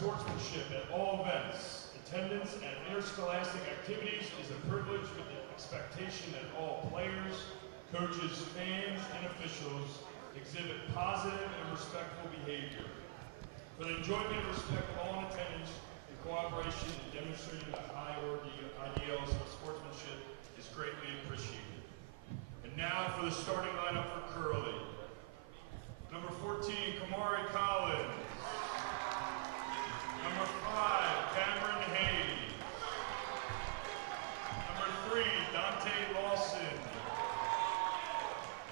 sportsmanship at all events. Attendance at interscholastic activities is a privilege with the expectation that all players, coaches, fans, and officials exhibit positive and respectful behavior. For the enjoyment and respect of all in attendance, the cooperation in demonstrating the high ideals of sportsmanship is greatly appreciated. And now for the starting lineup for Curley. Number 14, Kamari Collins. Number 5, Cameron Hayes. Number 3, Dante Lawson.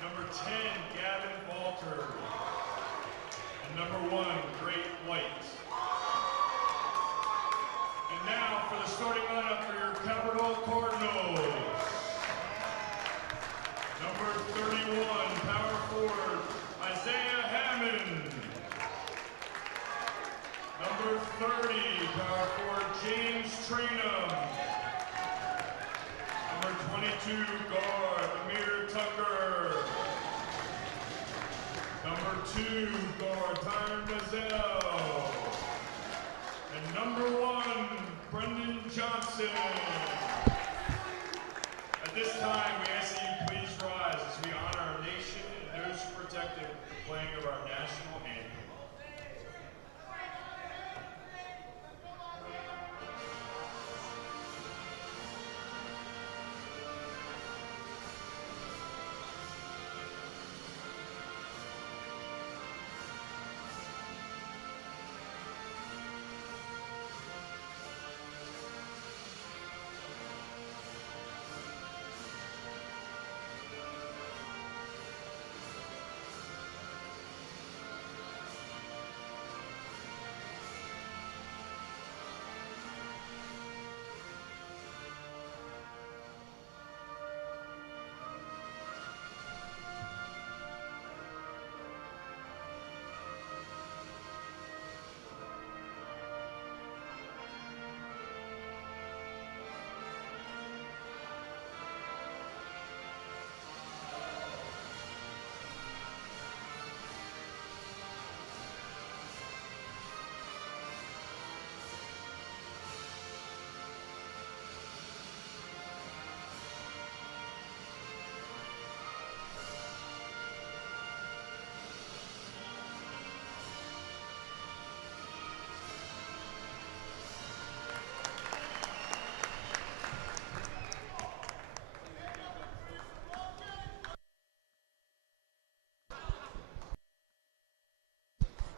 Number 10, Gavin Walter. And number 1, Great White. And now for the starting lineup for your Calvert Hall Cardinals. Number 31, power forward, Isaiah Hammond. Number 30, power forward, James Trainum. Number 22, guard, Amir Tucker. Number 2, guard, Tyron Mazel. And number 1, Brendan Johnson. At this time, we ask that you please rise as we honor our nation and those who protect it with the playing of our national anthem.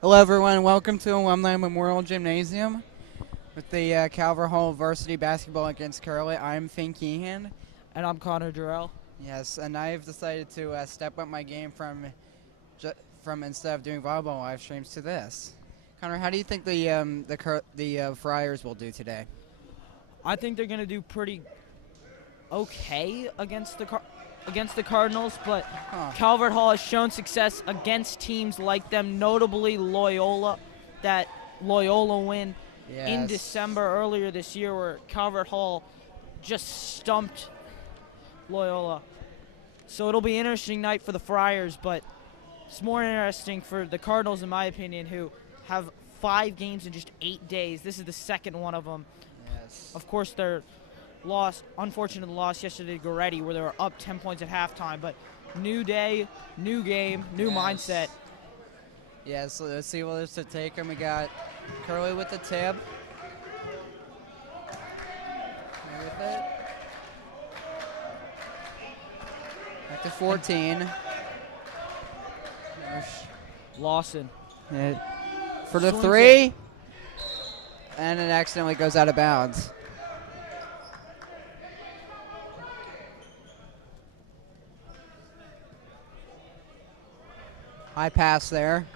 Hello, everyone. Welcome to Alumni Memorial Gymnasium with the Calvert Hall Varsity basketball against Curley. I'm Finn Keehan. And I'm Connor Durrell. Yes, and I've decided to step up my game from instead of doing volleyball live streams to this. Connor, how do you think the Friars will do today? I think they're going to do pretty okay against the Cardinals, but Calvert Hall has shown success against teams like them, notably Loyola. That Loyola win in December earlier this year where Calvert Hall just stumped Loyola. So it'll be an interesting night for the Friars, but it's more interesting for the Cardinals, in my opinion, who have 5 games in just 8 days. This is the second one of them. Yes. Of course, their unfortunate loss yesterday to Goretti, where they were up 10 points at halftime, but new day, new game, new mindset. Yes, so let's see what there's to take them. We got Curley with the tip. With it. Back to 14. Lawson. For the Swings 3. it. And it accidentally goes out of bounds. High pass there.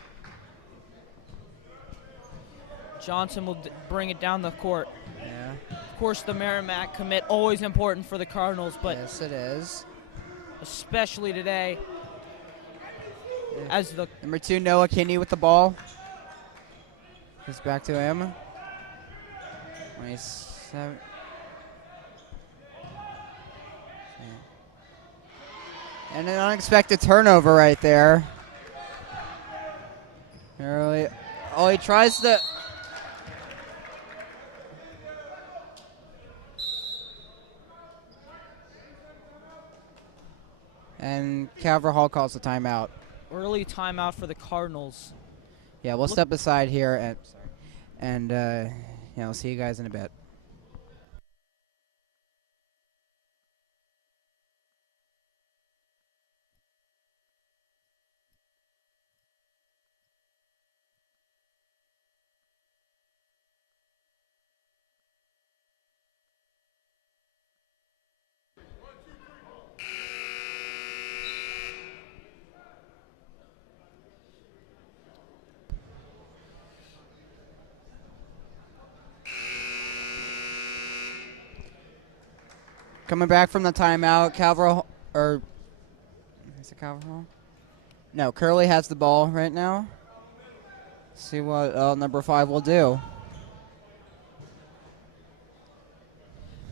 Johnson will bring it down the court. Yeah. Of course, the Merrimack commit, always important for the Cardinals, but yes, it is. especially today. Yeah. As the Number 2, Noah Kinney with the ball. Goes back to him. 27. And an unexpected turnover right there. He tries to. And Calvert Hall calls the timeout. Early timeout for the Cardinals. Yeah, we'll step aside here and yeah, we'll see you guys in a bit. Coming back from the timeout, is it Calvert Hall? No, Curley has the ball right now. See what number 5 will do.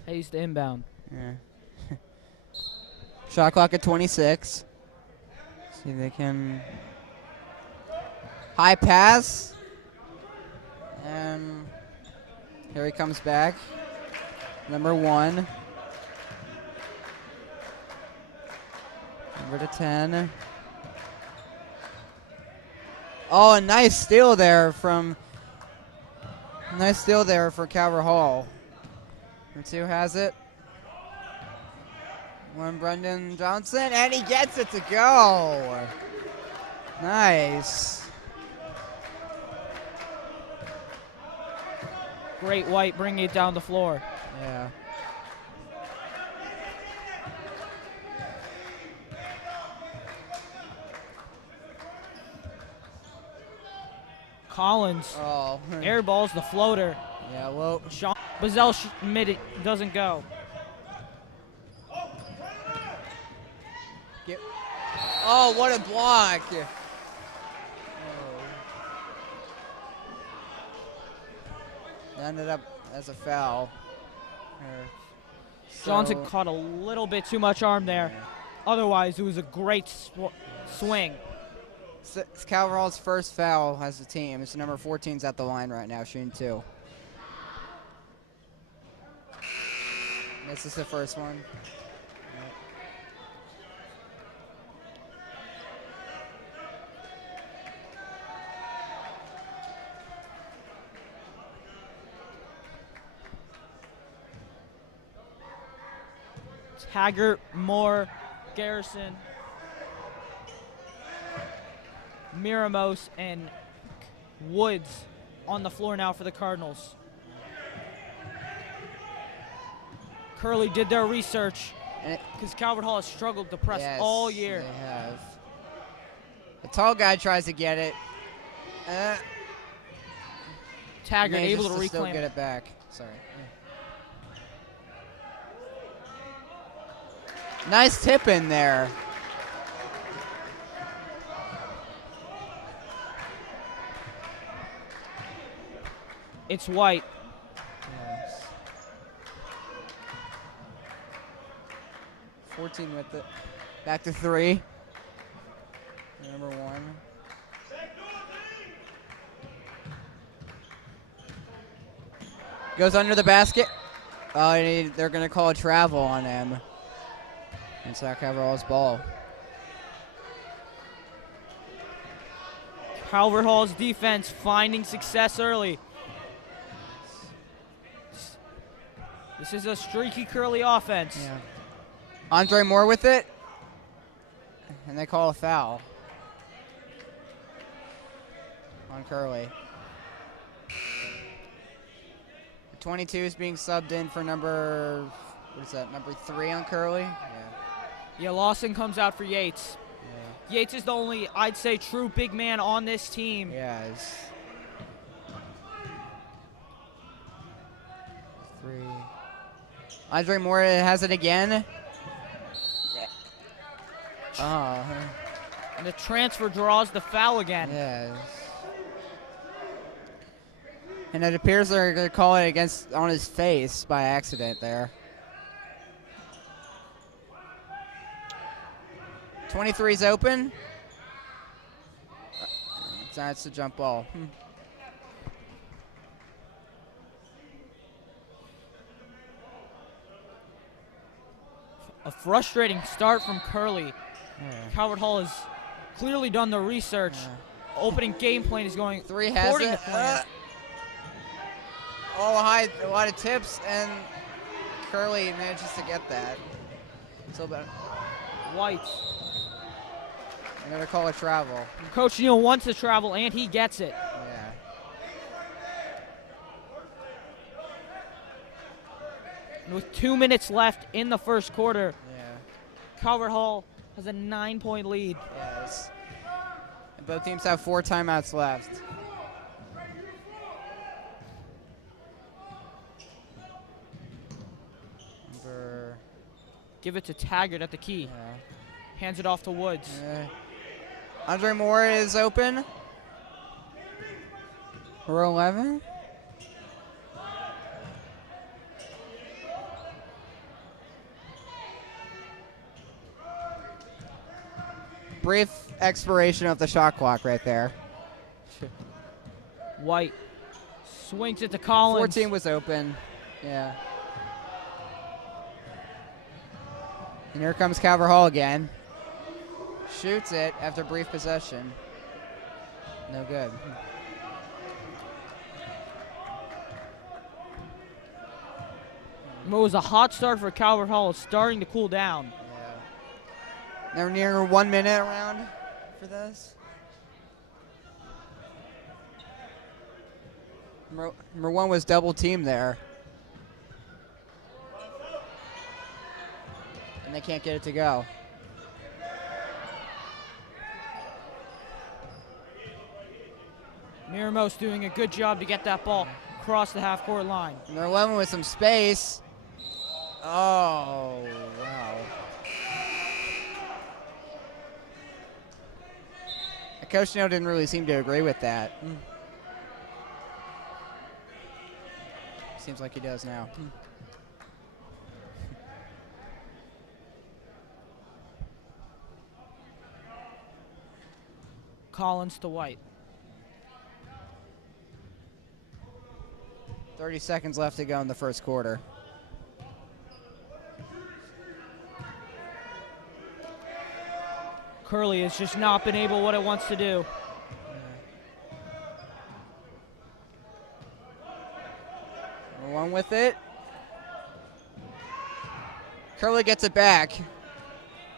He's the inbound. Yeah. Shot clock at 26. See if they can. High pass. And here he comes back. Number 1. Number to 10. Oh, a nice steal there for Calvert Hall. Number 2 has it. One Brendan Johnson, and he gets it to go. Nice. Great White bringing it down the floor. Yeah. Collins airballs the floater. Yeah, well. Sean Bazell mid it, doesn't go. Oh, what a block. Ended up as a foul. Johnson caught a little bit too much arm there. Yeah. Otherwise, it was a great swing. It's Calvert Hall's first foul as a team. It's number 14's at the line right now, shooting 2. This is the first one. Taggart, Moore, Garrison, Miramos, and Woods on the floor now for the Cardinals. Curley did their research because Calvert Hall has struggled to press all year. They have. The tall guy tries to get it. Taggart able to reclaim. Still get it back. Sorry. Nice tip in there. It's White. Yes. 14 with it. Back to 3. Number 1. Goes under the basket. Oh, they're going to call a travel on him. And South Calvert Hall's ball. Calvert Hall's defense finding success early. This is a streaky Curley offense. Yeah. Andre Moore with it. And they call a foul on Curley. 22 is being subbed in for number 3 on Curley? Yeah, Lawson comes out for Yates. Yeah. Yates is the only, I'd say, true big man on this team. Yes. 3. Andre Moore has it again. Oh. And the transfer draws the foul again. Yes. And it appears they're going to call it on his face by accident there. 23's open. That's the jump ball. A frustrating start from Curley. Calvert Hall has clearly done the research. Opening game plan is going 3 has according it. to plan. A lot of tips, and Curley manages to get that. So bad. White. I'm going to call it travel. Coach Neal wants to travel, and he gets it. Yeah. And with 2 minutes left in the first quarter, Calvert Hall has a 9-point lead. Yes. And both teams have 4 timeouts left. Give it to Taggart at the key. Hands it off to Woods. Andre Moore is open. Row 11. Brief expiration of the shot clock right there. White swings it to Collins. 14 was open. Yeah. And here comes Calvert Hall again. Shoots it after brief possession. No good. It was a hot start for Calvert Hall. It's starting to cool down. They're near 1 minute around for this. Number 1 was double teamed there. And they can't get it to go. Miramos doing a good job to get that ball across the half-court line. Number 11 with some space. Oh, wow. Coach Neal didn't really seem to agree with that. Seems like he does now. Collins to White. 30 seconds left to go in the first quarter. Curley has just not been able what it wants to do. One with it. Curley gets it back.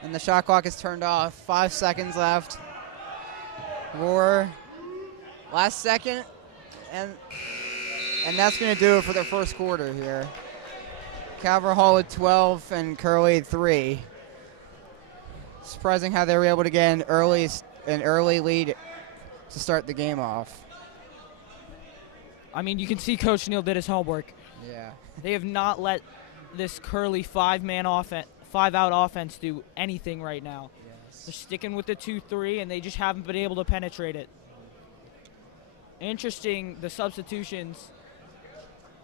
And the shot clock is turned off. 5 seconds left. Roar. Last second. And that's going to do it for the first quarter here. Calvert Hall at 12 and Curley at 3. Surprising how they were able to get an early lead to start the game off. I mean, you can see Coach Neal did his homework. Yeah. They have not let this Curley five-out offense do anything right now. Yes. They're sticking with the 2-3, and they just haven't been able to penetrate it. Interesting, the substitutions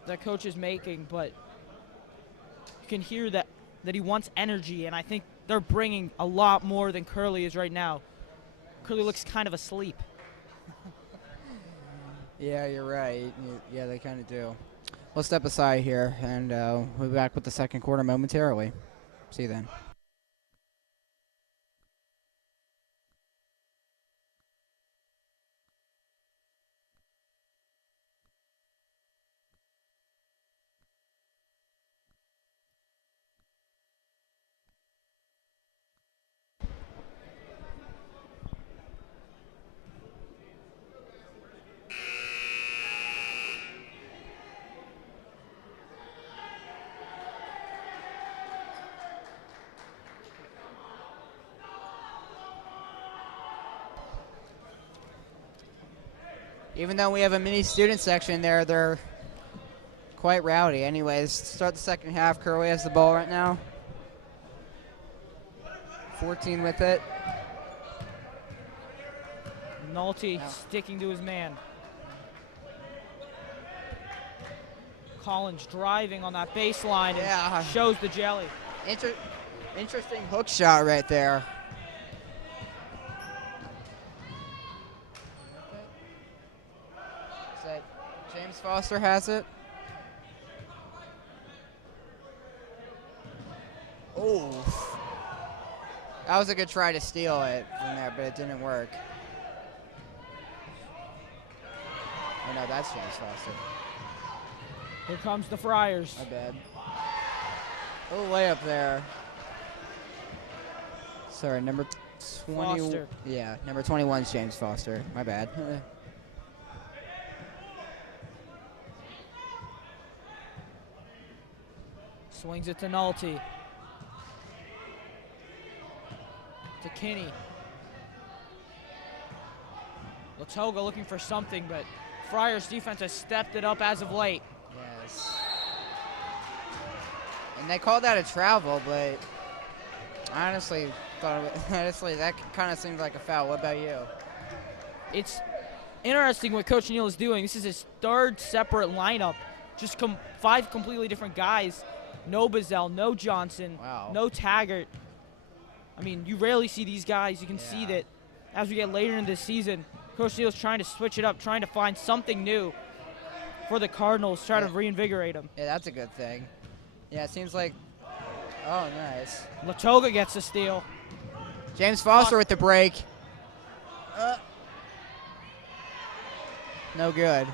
that Coach is making, but you can hear that he wants energy, and I think they're bringing a lot more than Curley is right now. Curley looks kind of asleep. Yeah, you're right. Yeah, they kind of do. We'll step aside here, and we'll be back with the second quarter momentarily. See you then. Even though we have a mini student section there, they're quite rowdy. Anyways, to start the second half, Curley has the ball right now. 14 with it. Nolte sticking to his man. Collins driving on that baseline and shows the jelly. Interesting hook shot right there. Is that James Foster has it? Oh. That was a good try to steal it from there, but it didn't work. Oh no, that's James Foster. Here comes the Friars. My bad. Oh, layup there. Sorry, number 20. Foster. Yeah, number 21 is James Foster. My bad. Swings it to Nolte. To Kinney. Latoga looking for something, but Friars defense has stepped it up as of late. Yes. And they called that a travel, but I honestly thought that kind of seemed like a foul. What about you? It's interesting what Coach Neal is doing. This is his third separate lineup. Just 5 completely different guys. No Bazell, no Johnson, Wow. no Taggart. I mean, you rarely see these guys. You can see that as we get later in this season, Coach Neal's trying to switch it up, trying to find something new for the Cardinals, try to reinvigorate them. Yeah, that's a good thing. Yeah, it seems like, oh, nice. Latoga gets the steal. James Foster with the break. No good.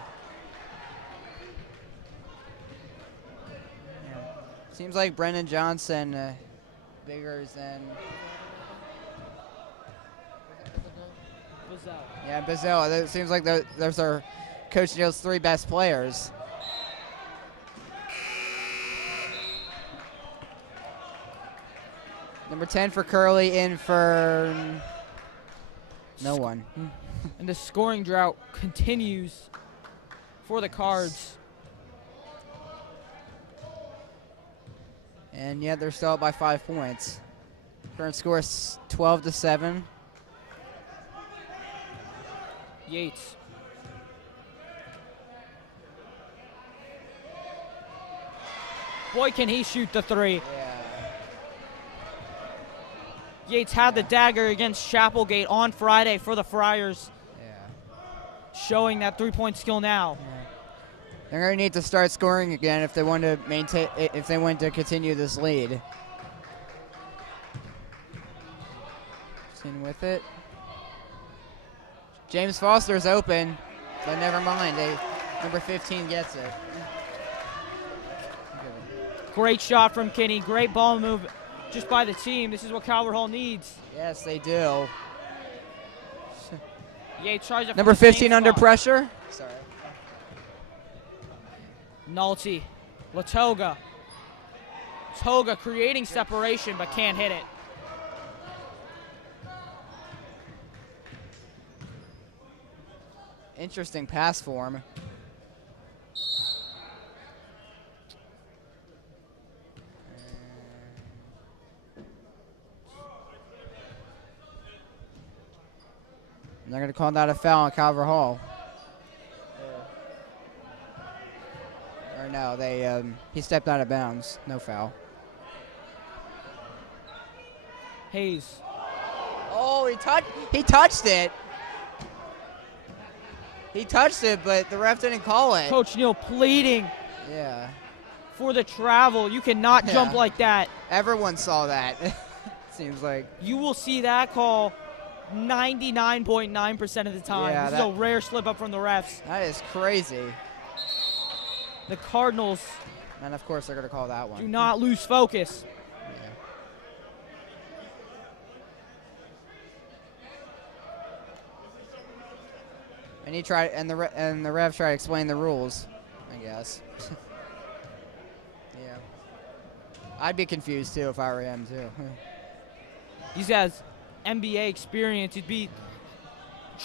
Yeah. Seems like Brendan Johnson bigger than. Bazell. Yeah, Bazell. It seems like those are Coach Neal's 3 best players. Number 10 for Curley, in for no one. And the scoring drought continues for the Cards. And yet they're still up by 5 points. Current score is 12-7. Yates. Boy, can he shoot the 3. Yeah. Yates had the dagger against Chapelgate on Friday for the Friars, showing that 3-point skill now. They're going to need to start scoring again if they want to maintain, if they want to continue this lead. In with it. James Foster's open, but never mind. Number 15 gets it. Great shot from Kinney. Great ball move just by the team. This is what Calvert Hall needs. Yes, they do. Yates tries it. Number 15 under pressure. Sorry. Nolte. Latoga. Toga creating separation but can't hit it. Interesting pass form. And they're going to call that a foul on Calvert Hall. Or no, he stepped out of bounds. No foul. Hayes. Oh, he touched it. He touched it, but the ref didn't call it. Coach Neal pleading for the travel. You cannot jump like that. Everyone saw that. Seems like. You will see that call 99.9% of the time. Yeah, this is a rare slip up from the refs. That is crazy. The Cardinals, and of course they're going to call that one. do not lose focus. Yeah. And the ref tried to explain the rules, I guess. Yeah. I'd be confused too if I were him too. He's has NBA experience. It'd be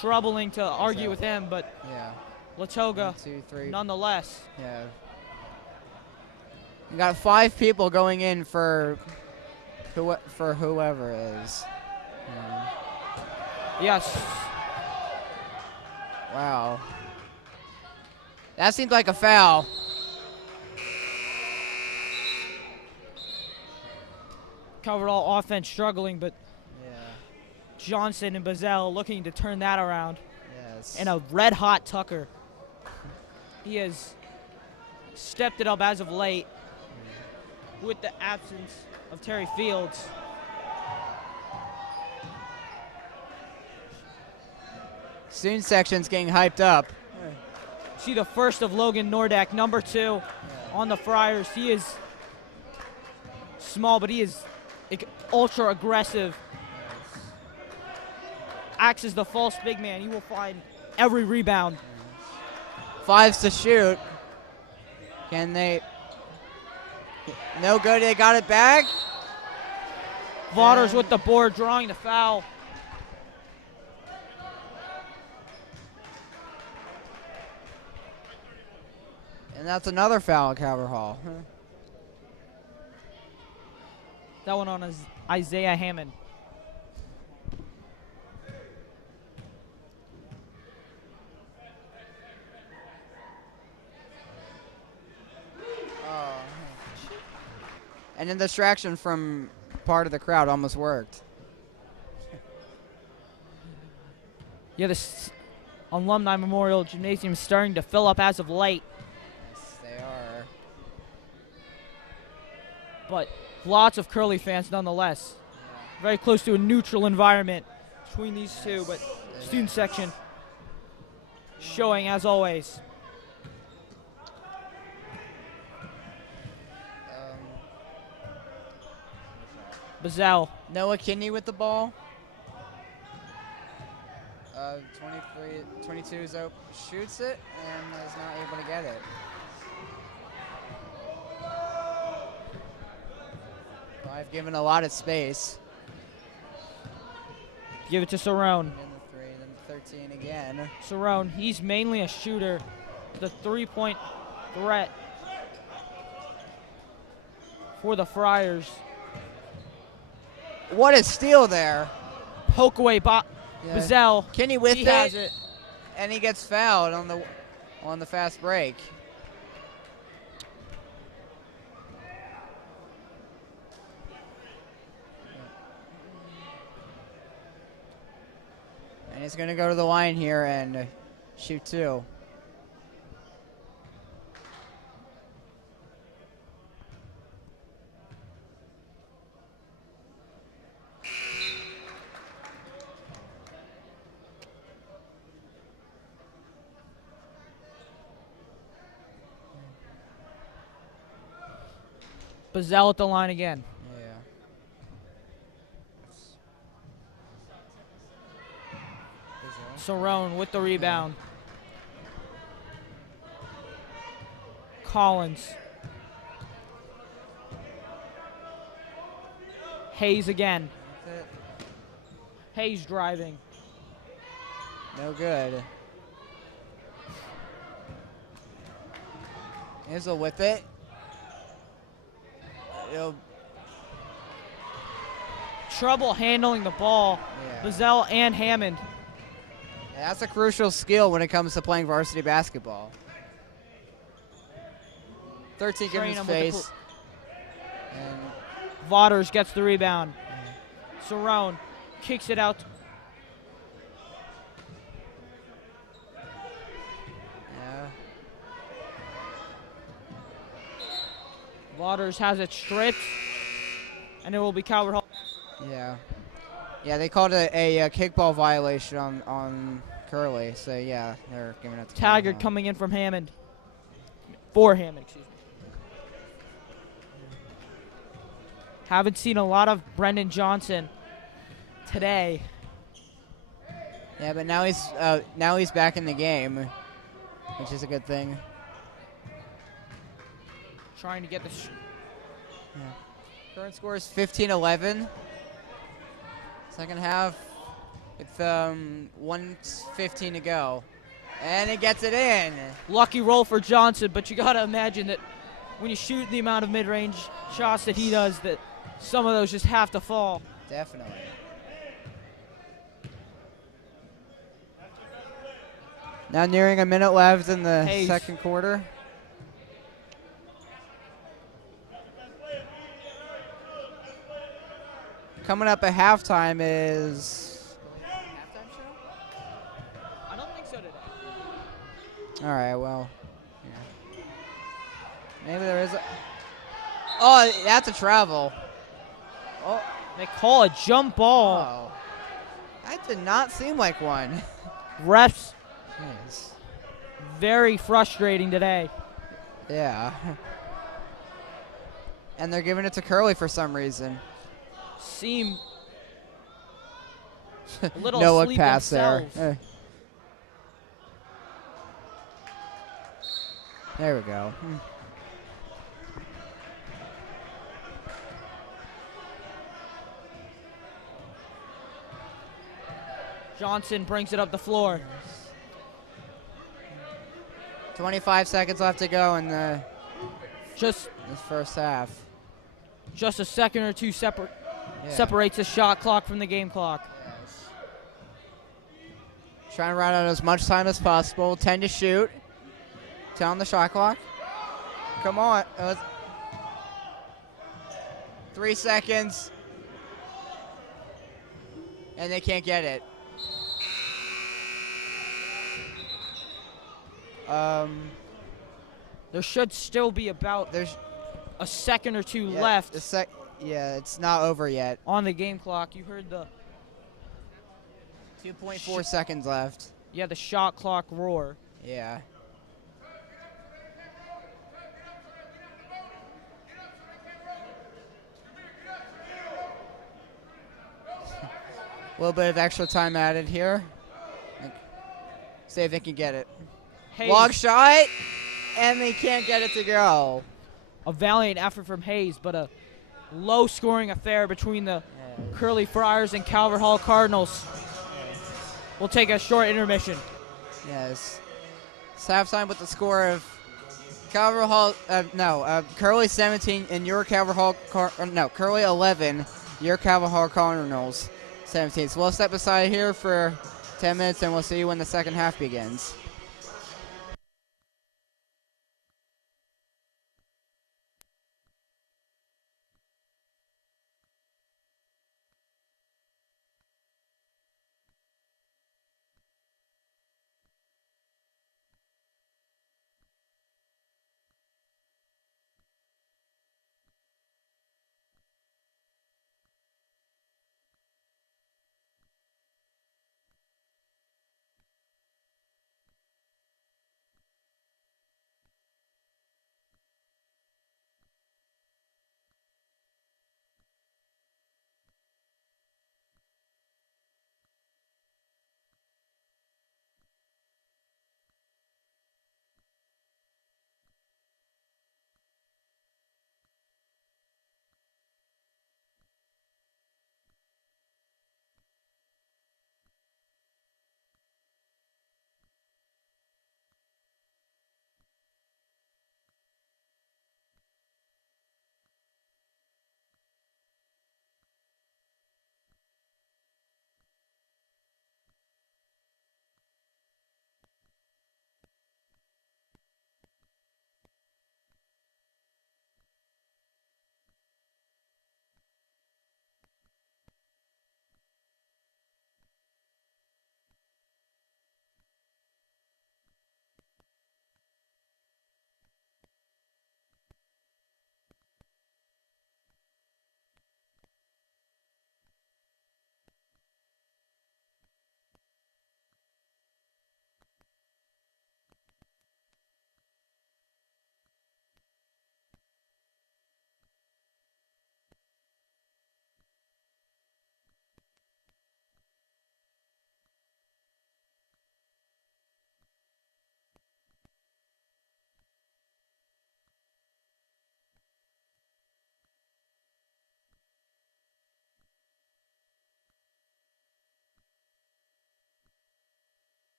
troubling to argue with him, but Latoga, 1, 2, 3. nonetheless. Yeah. You got 5 people going in for whoever it is. Yes. Wow. That seems like a foul. Calvert Hall offense struggling, but Johnson and Bazell looking to turn that around. Yes. And a red-hot Tucker. He has stepped it up as of late with the absence of Terry Fields. Student section's getting hyped up. See the first of Logan Nordak, number 2 on the Friars. He is small, but he is ultra aggressive. Acts as the false big man. He will find every rebound. 5s to shoot. Can they? No good. They got it back. Vaughters with the board, drawing the foul. And that's another foul at Calvert Hall. That one on Isaiah Hammond. And then the distraction from part of the crowd almost worked. Yeah, this Alumni Memorial Gymnasium is starting to fill up as of late. Yes, they are. But lots of Curley fans nonetheless. Yeah. Very close to a neutral environment between these two, but student section showing as always. Bazell. Noah Kinney with the ball. 22 is up, shoots it, and is not able to get it. Well, I've given a lot of space. Give it to Cerrone. And the 3, then the 13 again. Cerrone, he's mainly a shooter. The 3-point threat for the Friars. What a steal there. Poke away, Bazell. Kinney with he has it. And he gets fouled on the fast break. And he's going to go to the line here and shoot 2. Bazell at the line again. Yeah. Cerrone with the rebound. Collins. Hayes again. Hayes driving. No good. Izzo with it. Trouble handling the ball. Yeah. Bazell and Hammond. Yeah, that's a crucial skill when it comes to playing varsity basketball. 13 given his face. And Vaughters gets the rebound. Cerrone kicks it out. yeah. Vaughters has it stripped, and it will be Calvert Hall. Yeah. Yeah, they called it a kickball violation on Curley. So, yeah, they're giving it to Taggart coming in from Hammond. For Hammond, excuse me. Haven't seen a lot of Brendan Johnson today. Yeah, but now he's back in the game, which is a good thing. Trying to get this. Yeah. Current score is 15-11. Second half with 1:15 to go. And it gets it in. Lucky roll for Johnson, but you got to imagine that when you shoot the amount of mid-range shots that he does, that some of those just have to fall. Definitely. Now nearing a minute left in the second quarter. Coming up at halftime is halftime show? I don't think so today. All right, well, yeah. Maybe there is a. Oh, that's a travel. Oh, they call a jump ball. Oh, that did not seem like one. Refs Nice. very frustrating today. Yeah. And they're giving it to Curley for some reason. Seem a little No look asleep pass there. themselves. There we go. Johnson brings it up the floor. 25 seconds left to go in the Just this first half. a second or two Yeah. separates the shot clock from the game clock. Trying to run out as much time as possible. 10 to shoot. 10 on the shot clock. Come on. 3 seconds. And they can't get it. There should still be about There's a second or two yeah, left yeah, it's not over yet. on the game clock. You heard the 2.4 seconds left. the shot clock roar. Yeah. A little bit of extra time added here. See if they can get it. Hayes, Long shot, and they can't get it to go. a valiant effort from Hayes, but a low-scoring affair between the Curley Friars and Calvert Hall Cardinals. We'll take a short intermission. Yes. It's halftime with the score of Curley 17 and your Calvert Hall, Curley 11, your Calvert Hall Cardinals 17. So we'll step aside here for 10 minutes and we'll see you when the second half begins.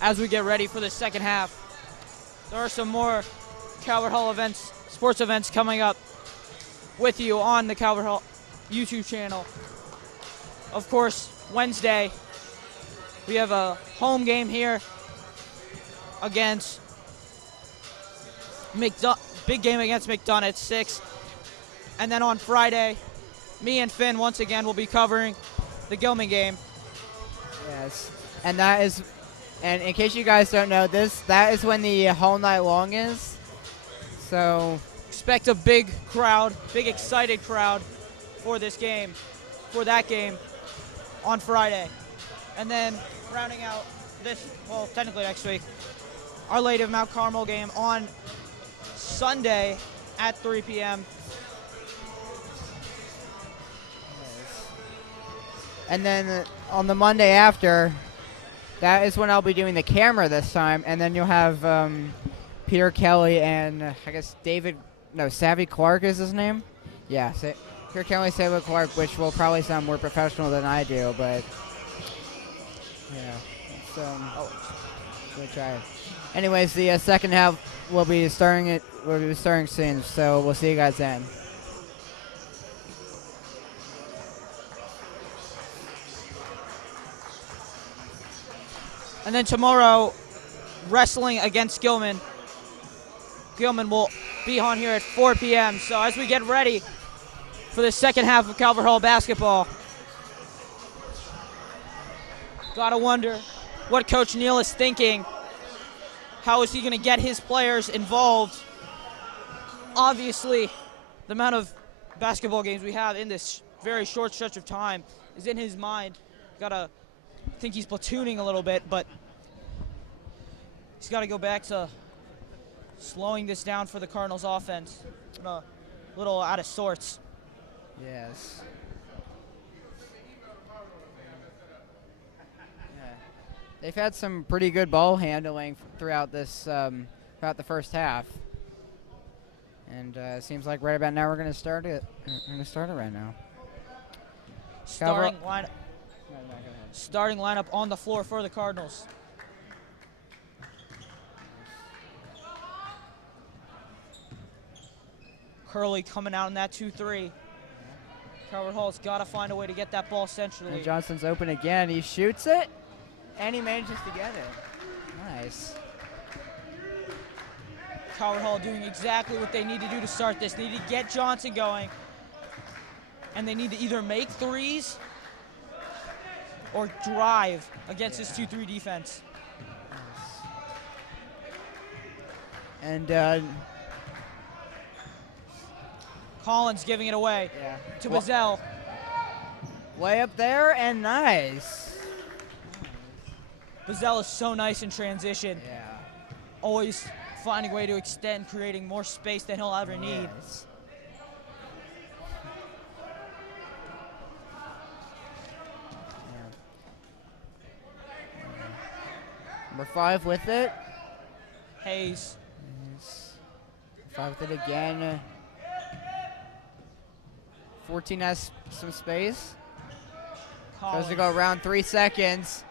as we get ready for the second half. There are some more Calvert Hall events, sports events coming up with you on the Calvert Hall YouTube channel. Of course, Wednesday, we have a home game here against big game against McDonough at 6. And then on Friday, me and Finn once again will be covering the Gilman game. Yes, and in case you guys don't know, that is when the whole night long is. So expect a big crowd, big excited crowd for this game, for that game on Friday. And then rounding out technically next week, Our Lady of Mount Carmel game on Sunday at 3 p.m. And then on the Monday after, that is when I'll be doing the camera this time. And then you'll have Peter Kelly and I guess Savvy Clark is his name? Yeah, Peter Kelly, Savvy Clark, which will probably sound more professional than I do, but yeah. We'll try it. Anyways, the second half will be starting soon, so we'll see you guys then. And then tomorrow, wrestling against Gilman. Gilman will be on here at 4 p.m. So as we get ready for the second half of Calvert Hall basketball, gotta wonder what Coach Neal is thinking. How is he going to get his players involved? Obviously, the amount of basketball games we have in this very short stretch of time is in his mind. Gotta think he's platooning a little bit, but he's got to go back to slowing this down for the Cardinals offense. A little out of sorts. Yes. Yeah. They've had some pretty good ball handling throughout this throughout the first half. And it seems like right about now we're going to start it. We're going to start it right now. Starting lineup on the floor for the Cardinals. Curley coming out in that 2-3. Calvert Hall's got to find a way to get that ball centrally. And Johnson's open again. He shoots it, and he manages to get it. Nice. Calvert Hall doing exactly what they need to do to start this. They need to get Johnson going, and they need to either make threes or drive against this 2-3 defense. And Collins giving it away to Bazell. Way up there and nice. Bazell is so nice in transition. Yeah. Always finding a way to extend, creating more space than he'll ever need. Yes. Number 5 with it. Hayes. 5 with it again. 14 has some space. Goes to go around 3 seconds.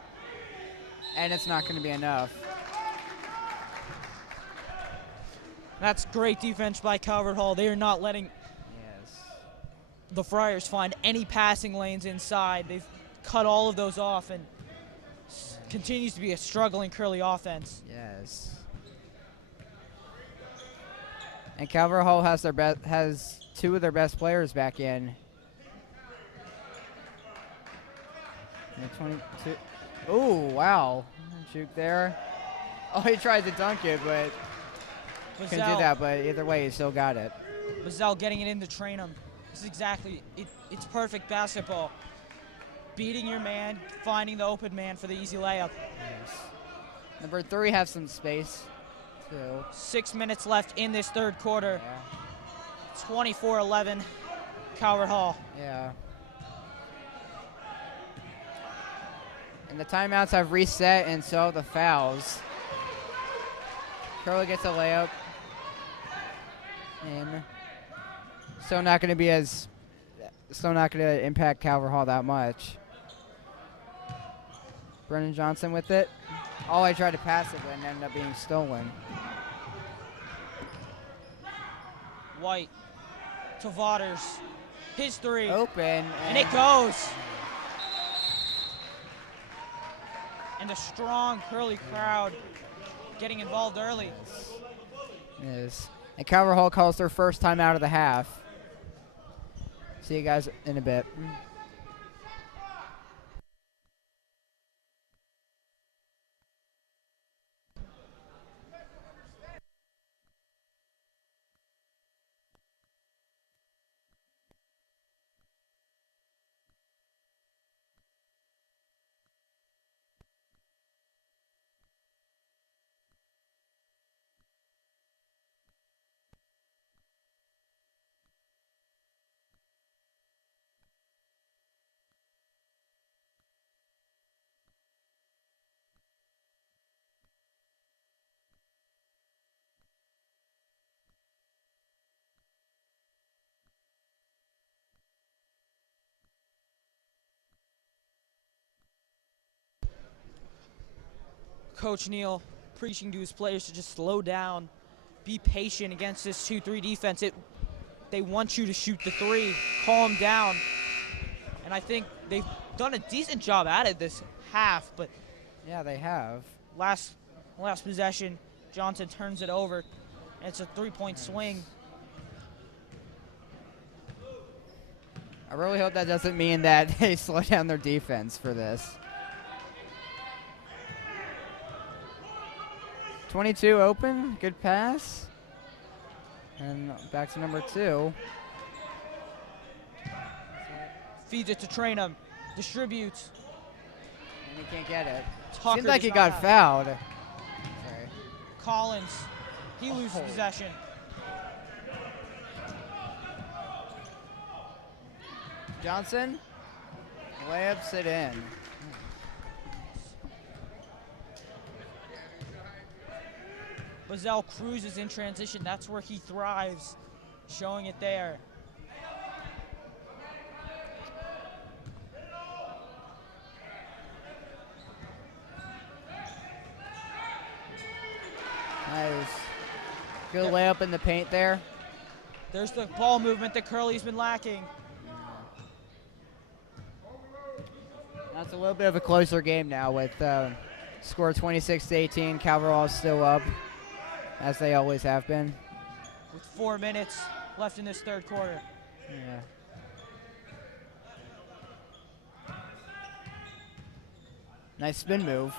And it's not going to be enough. That's great defense by Calvert Hall. They are not letting the Friars find any passing lanes inside. They've cut all of those off and continues to be a struggling Curley offense. Yes. And Calvert Hall has 2 of their best players back in. And 22. Oh, wow. Juke there. Oh, he tried to dunk it, but couldn't do that. But either way, he still got it. Bazell getting it in to train him. This is exactly it. It's perfect basketball. Beating your man, finding the open man for the easy layup. Yes. Number 3 has some space, too. 6 minutes left in this third quarter. Yeah. 24-11, Calvert Hall. Yeah. And the timeouts have reset, and so have the fouls. Curley gets a layup. And still not going to impact Calvert Hall that much. Brennan Johnson with it. Oh, I tried to pass it, but it ended up being stolen. White to Waters. His three. Open. And it goes. And a strong Curley crowd getting involved early. Yes. And Calvert Hall calls their first time out of the half. See you guys in a bit. Coach Neal preaching to his players to just slow down, be patient against this 2-3 defense. They want you to shoot the three, calm down. And I think they've done a decent job at it this half, but Yeah, they have. last possession, Johnson turns it over, and it's a three-point swing. I really hope that doesn't mean that they slow down their defense for this. 22 open, good pass. And back to number 2. Feeds it to Trainum, distributes. And he can't get it. Tucker Seems like does he not got have it. fouled. Sorry. Collins, he loses Oh. possession. Johnson, layups it in. Bazell cruises in transition. That's where he thrives, showing it there. Nice. Good layup in the paint there. There's the ball movement that Curley's been lacking. That's a little bit of a closer game now with score 26-18. Calvert Hall is still up, as they always have been. With 4 minutes left in this third quarter. Yeah. Nice spin move.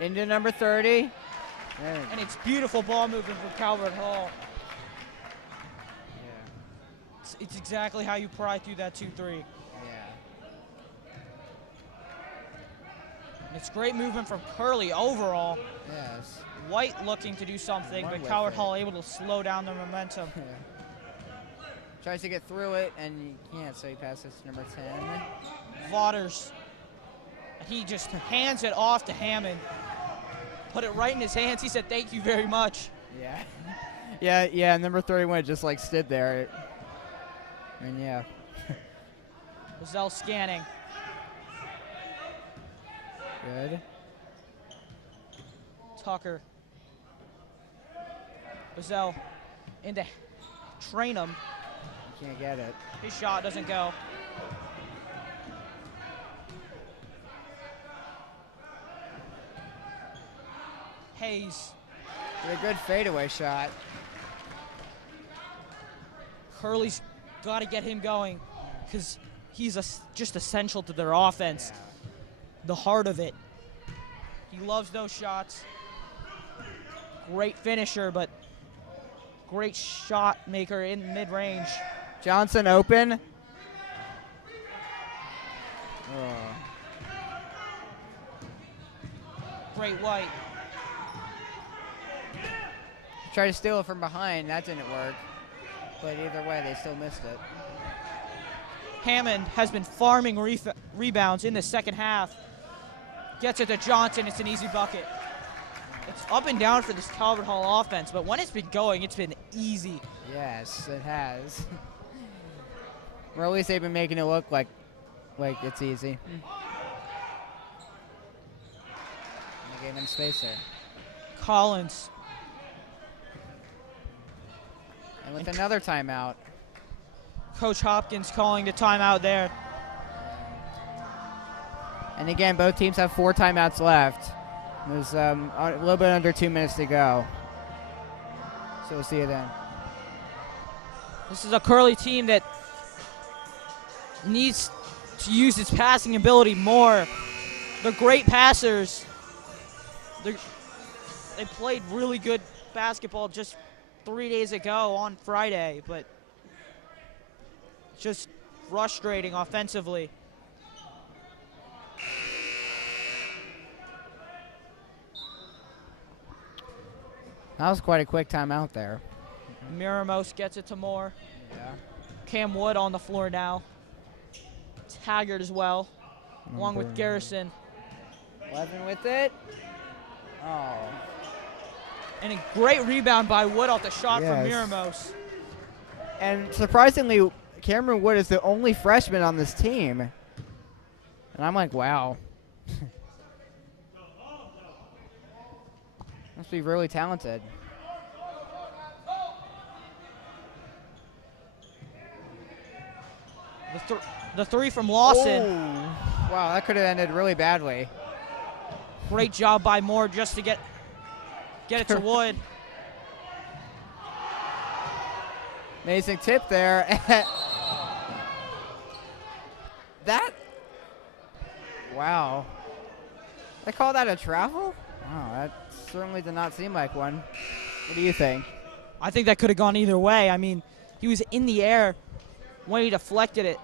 Into number 30. There. And it's beautiful ball movement from Calvert Hall. Yeah. It's exactly how you pry through that 2-3. Yeah. And it's great movement from Curley overall. Yes. White looking to do something, Run but with Calvert it. Hall able to slow down their momentum. Yeah. Tries to get through it, and he can't, so he passes to number 10. Waters, he just hands it off to Hammond. Put it right in his hands. He said, "Thank you very much." Yeah. yeah, number 31 just like stood there. And yeah. Bazell scanning. Good. Tucker. Bazell into Trainum. Can't get it. His shot doesn't go. Hayes. Did a good fadeaway shot. Curley's got to get him going because he's just essential to their offense. Yeah. The heart of it. He loves those shots. Great finisher, but great shot maker in mid-range. Johnson open. Oh. Great White. Tried to steal it from behind. That didn't work. But either way, they still missed it. Hammond has been farming rebounds in the second half. Gets it to Johnson. It's an easy bucket. It's up and down for this Calvert Hall offense, but when it's been going, it's been easy. Yes, it has. Or at least they've been making it look like it's easy. They gave him space there. Collins. And with another timeout. Coach Hopkins calling the timeout there. And again, both teams have 4 timeouts left. There's a little bit under 2 minutes to go. So we'll see you then. This is a Curley team that needs to use its passing ability more. They're great passers. They played really good basketball just 3 days ago on Friday, but just frustrating offensively. That was quite a quick timeout there. Miramos gets it to Moore. Yeah. Cam Wood on the floor now. Taggart as well, along with Garrison. 11 with it. Oh. And a great rebound by Wood off the shot from Yes. Miramos. And surprisingly, Cameron Wood is the only freshman on this team. And I'm like, wow. Must be really talented. The three from Lawson. Oh. Wow, that could have ended really badly. Great job by Moore just to get it to Wood. Amazing tip there. That, wow. They call that a travel? Wow, that certainly did not seem like one. What do you think? I think that could have gone either way. I mean, he was in the air when he deflected it.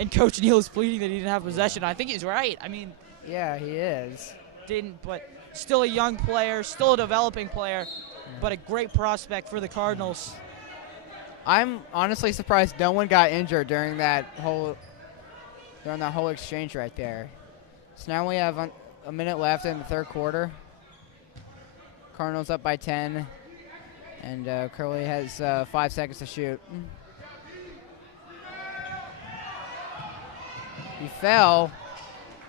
And Coach Neal is pleading that he didn't have possession. I think he's right. I mean, Yeah, he is. didn't, but still a young player, still a developing player, but a great prospect for the Cardinals. I'm honestly surprised no one got injured during that whole exchange right there. So now we have a minute left in the third quarter. Cardinals up by 10, and Curley has 5 seconds to shoot. He fell.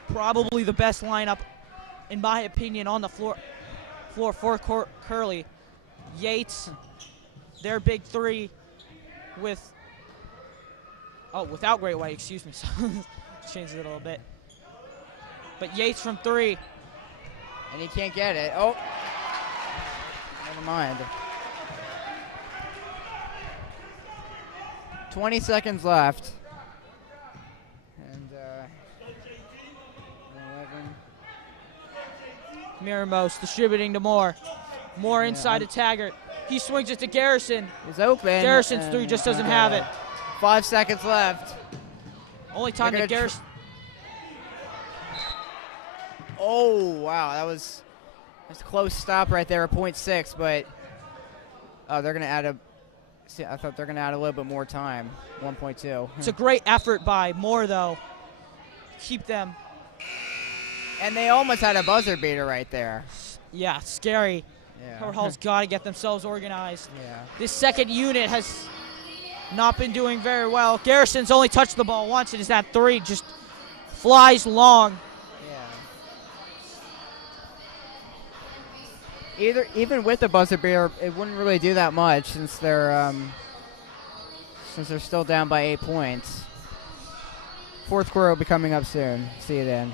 Probably the best lineup, in my opinion, on the floor for Curley. Yates, their big three, without Great White, excuse me. Changed it a little bit. But Yates from 3. And he can't get it. Oh, never mind. 20 seconds left. And 11. Miramos distributing to Moore. Moore inside to Taggart. He swings it to Garrison. He's open. Garrison's 3 just doesn't have it. 5 seconds left. Only time that Garrison. Oh, wow. That's a close stop right there at .6, but they're going to add I thought they're going to add a little bit more time, 1.2. It's a great effort by Moore, though. Keep them. And they almost had a buzzer beater right there. Yeah, scary. Yeah. Howard Hall's got to get themselves organized. Yeah. This second unit has not been doing very well. Garrison's only touched the ball once. It is that 3 just flies long. Yeah. Even with the buzzer beater, it wouldn't really do that much since they're still down by 8 points. Fourth quarter will be coming up soon. See you then.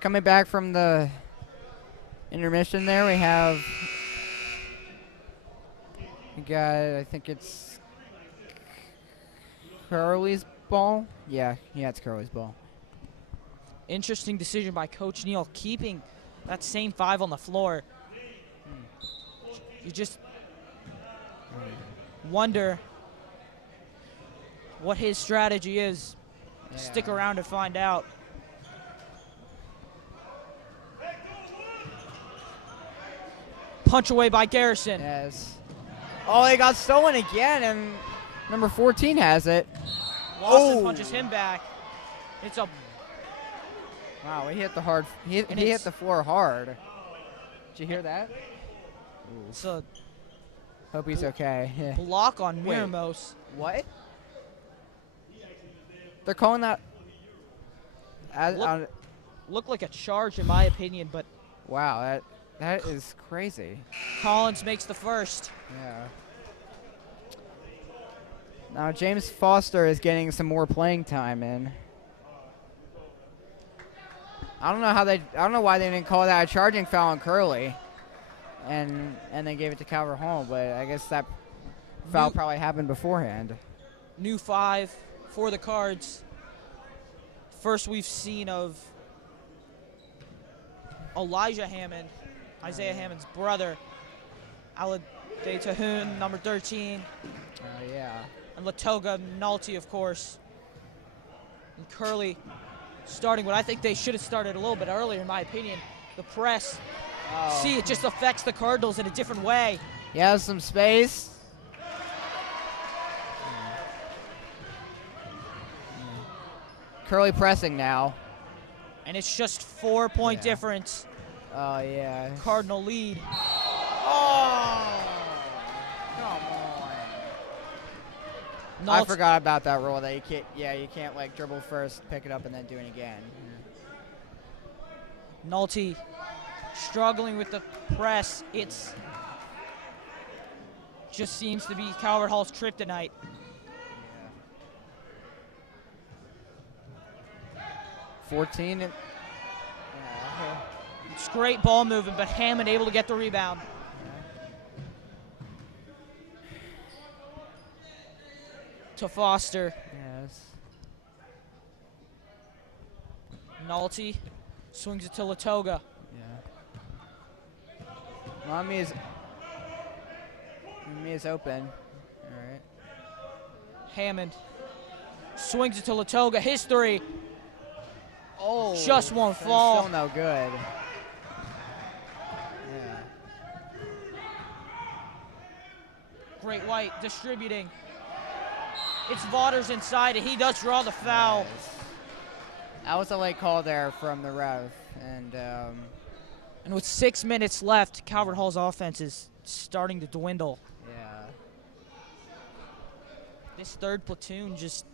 Coming back from the intermission there, we got, I think it's Curley's ball. Yeah, it's Curley's ball. Interesting decision by Coach Neal, keeping that same 5 on the floor. You just wonder what his strategy is. Yeah. Stick around to find out. Punch away by Garrison. Yes. Oh, it got stolen again, and number 14 has it. Lawson punches him back. It's a Wow, he hit the hard. He hit the floor hard. Did you hear that? it's a Hope he's okay. Yeah. block on Wait. Miramos. What? They're calling that. Looked like a charge in my opinion, but Wow, that is crazy. Collins makes the first. Yeah. Now James Foster is getting some more playing time in. I don't know why they didn't call that a charging foul on Curley, and they gave it to Calvert Hall, but I guess that foul probably happened beforehand. New 5 for the Cards. First we've seen of Elijah Hammond, Isaiah Hammond's brother, Alade Tahoon, number 13. Oh yeah. And Latoga Nalty, of course. And Curley starting what I think they should have started a little bit earlier, in my opinion. The press. Oh. See, it just affects the Cardinals in a different way. He has some space. Curley pressing now. And it's just 4-point Yeah. difference. Oh yeah. Cardinal lead. Oh! Come on. I forgot about that rule that you can't. Yeah, you can't like dribble first, pick it up, and then do it again. Nalty struggling with the press. It's just seems to be Calvert Hall's kryptonite. 14. Yeah. It's great ball movement, but Hammond able to get the rebound. To Foster. Yes. Nalty swings it to Latoga. Yeah. Mommy is open. All right. Hammond swings it to Latoga. His 3. Oh. Just won't Still fall. no good. Yeah. Great White distributing. It's Vaughters inside, and he does draw the foul. Nice. That was a late call there from the ref, and And with 6 minutes left, Calvert Hall's offense is starting to dwindle. yeah. This third platoon just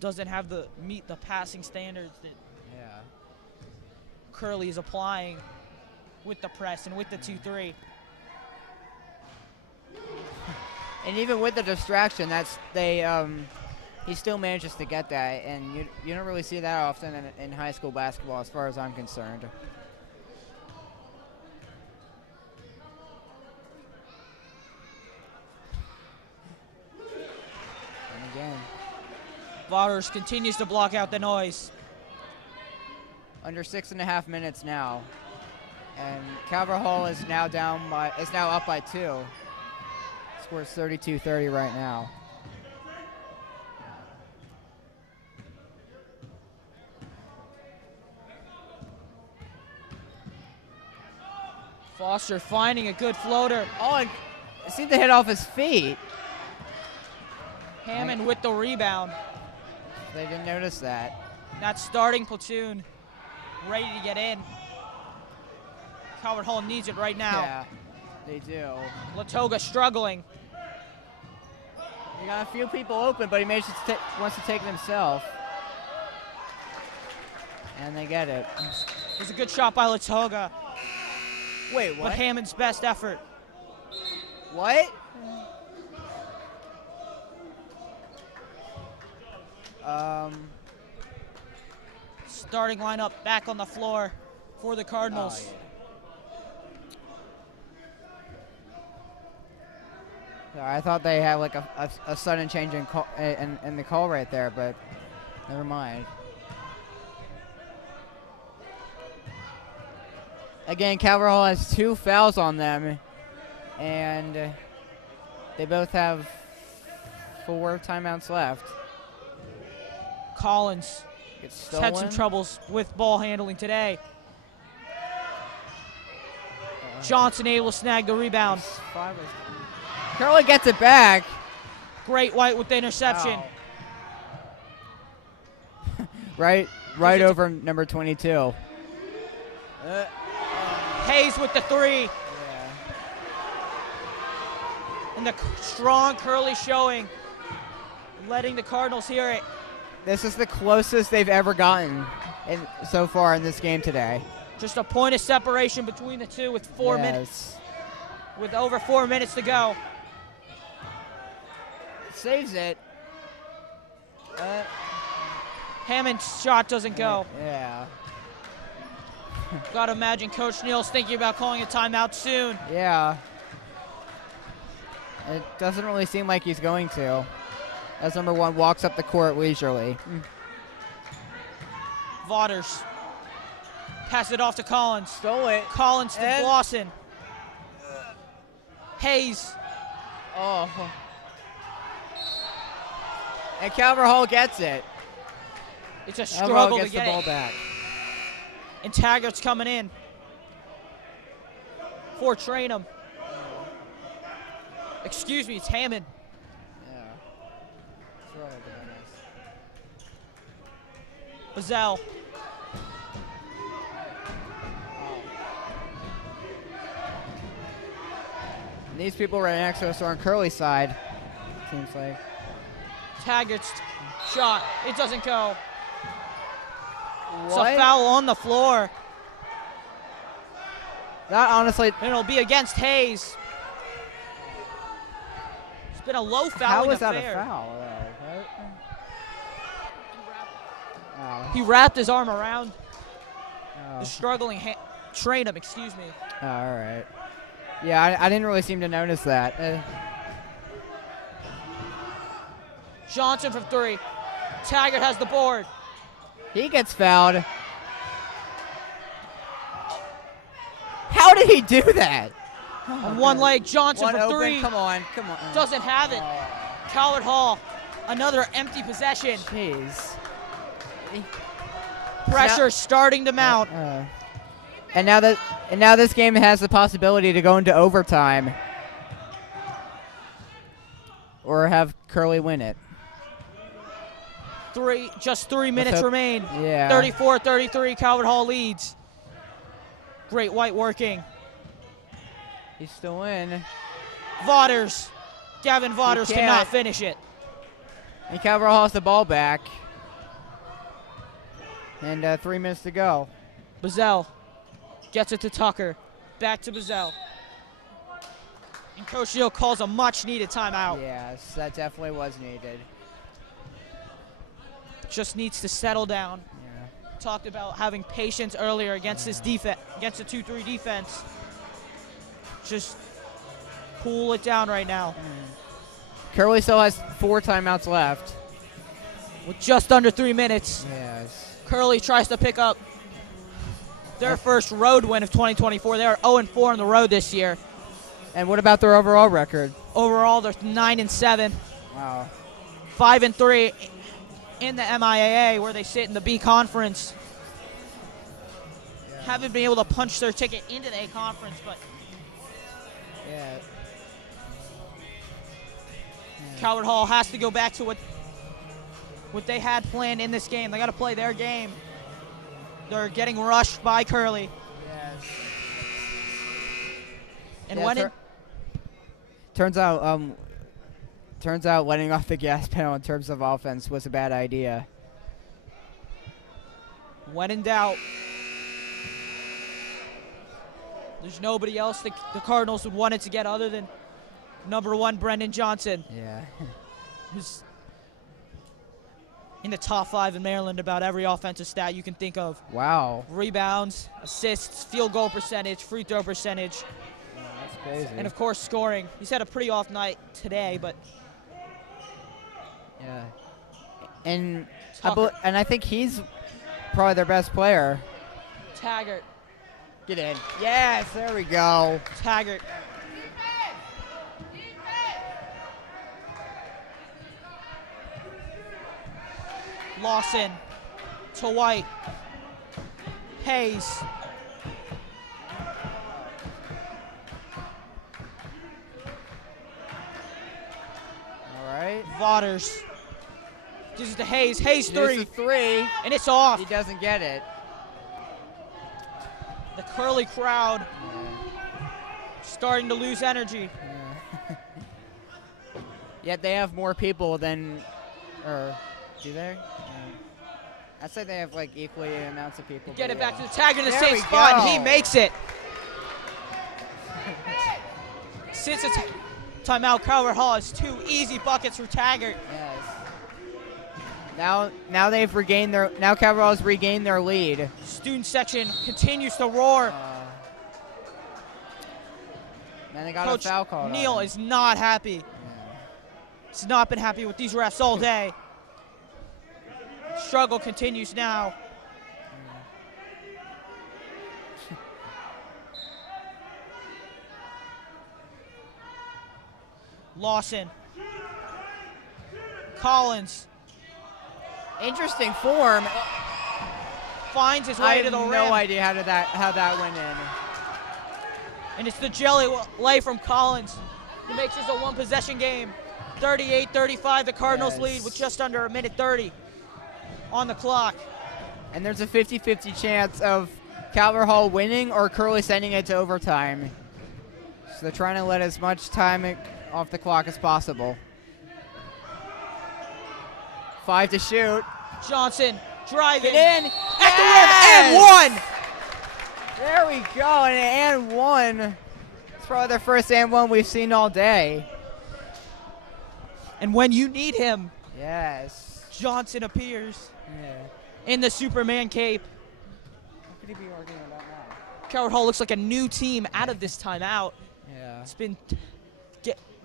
doesn't have meet the passing standards that Yeah. Curley is applying with the press and with the 2-3. And even with the distraction, he still manages to get that, and you don't really see that often in high school basketball, as far as I'm concerned. And again, Vaughters continues to block out the noise. under 6.5 minutes now, and Calvert Hall is now up by 2. Scores 32-30 right now. Foster finding a good floater. Oh, and it seemed to hit off his feet. Hammond with the rebound. They didn't notice that. That starting platoon ready to get in. Calvert Hall needs it right now. Yeah, they do. Latoga struggling. You got a few people open, but he wants to take it himself. And they get it. It was a good shot by Latoga, Wait, but Hammond's best effort. What? Starting lineup back on the floor for the Cardinals. Oh, yeah. I thought they had like a sudden change in the call right there, but never mind. Again, Calvert Hall has 2 fouls on them, and they both have 4 timeouts left. Collins Gets has had some stolen. troubles with ball handling today. Johnson able to snag the rebound. Curley gets it back. Great White with the interception. Wow. right over number 22. Hayes with the 3. Yeah. And the strong Curley showing, letting the Cardinals hear it. This is the closest they've ever gotten so far in this game today. Just a point of separation between the two with 4 minutes. With over 4 minutes to go. Saves it. Hammond's shot doesn't go. Yeah. Gotta imagine Coach Neal's thinking about calling a timeout soon. Yeah. It doesn't really seem like he's going to, as number 1 walks up the court leisurely. Vaughters. Pass it off to Collins. Stole it. Collins to And- Glosson. Hayes. Oh. And Calvert Hall gets it. It's a Calvert Hall struggle to gets the get ball it. back. And Taggart's coming in for Trainum. Excuse me, it's Hammond. Yeah. Bazell. And these people right next to us are on Curley's side, seems like. Taggart's shot. It doesn't go. It's What? a foul on the floor. That honestly, And it'll be against Hayes. It's been a low fouling how is affair. that a foul? Oh. He wrapped his arm around Oh. the struggling Trainum, excuse me. Oh, all right. Yeah, I didn't really seem to notice that. Johnson from 3. Taggart has the board. He gets fouled. How did he do that? On one leg, Johnson One from open. 3. Come on. Doesn't have it. Calvert Hall, another empty possession. Jeez. Pressure starting to mount. And now this game has the possibility to go into overtime, or have Curley win it. Just 3 minutes hope- remain. Yeah. 34-33, Calvert Hall leads. Great White working. He's still in. Vaughters. Gavin Vaughters can't. cannot finish it. And Calvert Hall has the ball back. And 3 minutes to go. Bazell gets it to Tucker. Back to Bazell. And Coach Neal calls a much-needed timeout. Yes, that definitely was needed. Just needs to settle down. Yeah. Talked about having patience earlier against this defense, against the 2-3 defense. Just cool it down right now. Curley still has 4 timeouts left. With just under 3 minutes, Yes. Curley tries to pick up their first road win of 2024. They are 0-4 on the road this year. And what about their overall record? Overall, they're 9-7, Wow. 5-3 in the MIAA, where they sit in the B conference. Haven't been able to punch their ticket into the A conference, but Yeah. Calvert Hall has to go back to what they had planned in this game. They got to play their game. They're getting rushed by Curley. Yes. And Yeah, when it turns out letting off the gas pedal in terms of offense was a bad idea. when in doubt, there's nobody else the Cardinals would want it to get other than number 1 Brendan Johnson, Yeah. who's in the top 5 in Maryland about every offensive stat you can think of. Wow. Rebounds, assists, field goal percentage, free throw percentage, That's crazy. and of course scoring. He's had a pretty off night today, but Yeah. And Tucker. I think he's probably their best player. Taggart Get in. Yes, there we go. Taggart. Lawson to White. Hayes. All right. Vaughters. This is to Hayes. Hayes This three. is 3. And it's off. He doesn't get it. The Curley crowd starting to lose energy. Yeah. Yet they have more people than, or do they? I'd say they have like equally amounts of people. Get but it back yeah. to the tag in the There same we spot, and go. he makes it. Since the timeout, Calvert Hall has 2 easy buckets for Taggart. Yes. Now they've regained their. Now Calvert Hall has regained their lead. Student section continues to roar. Then they got Coach a foul call. Neal is not happy. He's not been happy with these refs all day. Struggle continues now. Lawson. Collins Interesting form. finds his I way have to the no rim. idea how that went in. And it's the jelly lay from Collins. He makes this a 1-possession game. 38-35, the Cardinals Yes. lead with just under a minute 30 on the clock. And there's a 50-50 chance of Calvert Hall winning or Curley sending it to overtime. So they're trying to let as much time off the clock as possible. 5 to shoot. Johnson driving. Get in. At the rim, and one! There we go, and one. It's probably their first and one we've seen all day. And when you need him, Yes. Johnson appears Yeah. in the Superman cape. What could he be arguing about now? Calvert Hall looks like a new team out of this timeout. Yeah. It's been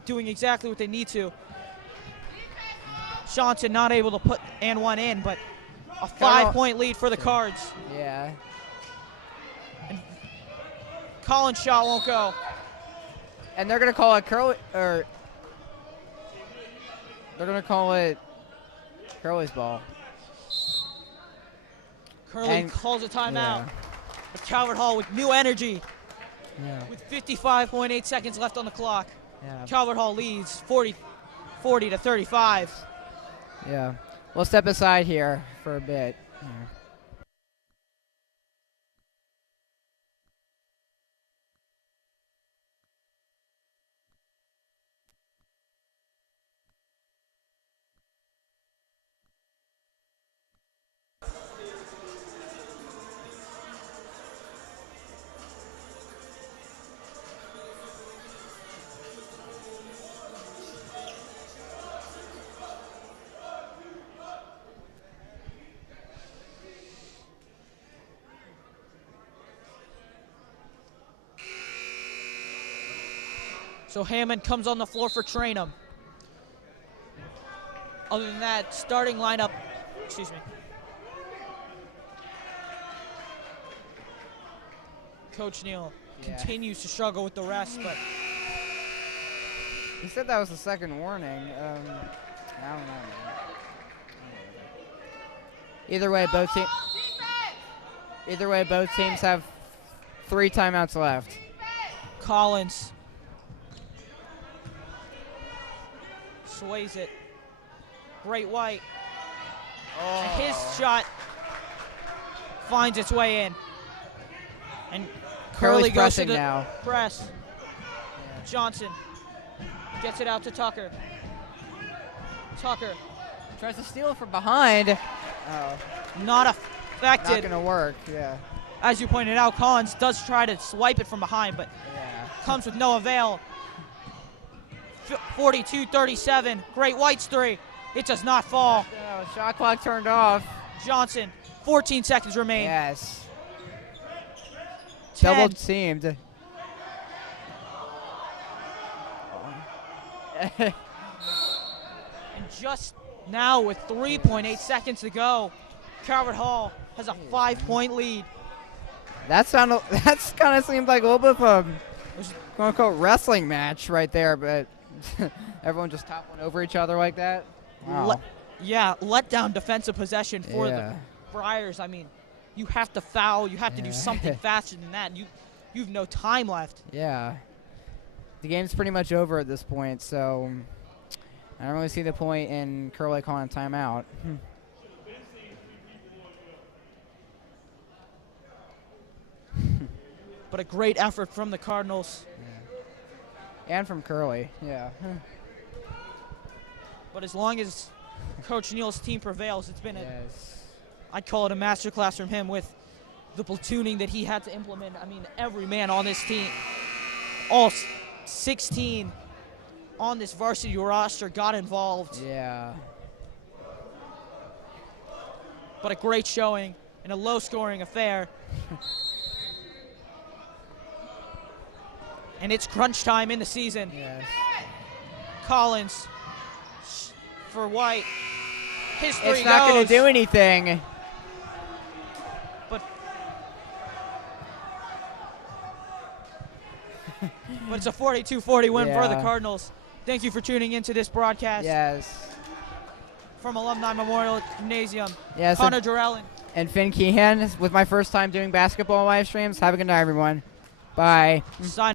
doing exactly what they need to. Johnson not able to put and one in, but a 5-point lead for the Cards. Yeah. Collins' shot won't go. And they're gonna call it Curley, or they're gonna call it Curley's ball. Curley And- calls a timeout. Yeah. But Calvert Hall with new energy Yeah. with 55.8 seconds left on the clock. Yeah. Calvert Hall leads 40 to 35. Yeah. We'll step aside here for a bit. Yeah. So Hammond comes on the floor for Trainum. Other than that, starting lineup, excuse me. Coach Neal continues to struggle with the rest, but He said that was the second warning. I don't know, man. Either way, both teams have 3 timeouts left. Collins sways it. Great White. And his shot finds its way in. And Curley Curley's goes to pressing the now. press. Johnson gets it out to Tucker. Tucker Tries to steal it from behind. Oh, not not affected. gonna work. Yeah. As you pointed out, Collins does try to swipe it from behind, but Yeah. comes with no avail. 42-37. Great White's three. It does not fall. Oh, shot clock turned off. Johnson, 14 seconds remain. Yes. 10. Double teamed. And just now with 3.8 seconds to go, Calvert Hall has a 5-point lead. That's kind of seemed like a little bit of a quote unquote wrestling match right there, but everyone just toppling over each other like that. Wow. Let down defensive possession for the Friars. I mean, you have to foul. You have to do something faster than that. You've no time left. Yeah. The game's pretty much over at this point, so I don't really see the point in Curley calling a timeout. But a great effort from the Cardinals. Yeah. And from Curley, yeah. But as long as Coach Neal's team prevails, it's been I'd call it a masterclass from him with the platooning that he had to implement. I mean, every man on this team, all 16 on this varsity roster got involved. Yeah. But a great showing in a low-scoring affair. And it's crunch time in the season. Yes. Collins for White. His three It's not going to do anything. But it's a 42-40 win for the Cardinals. Thank you for tuning into this broadcast. Yes. From Alumni Memorial Gymnasium. Yes. Connor Durrell and Finn Keehan with my first time doing basketball live streams. Have a good night, everyone. Bye. Sign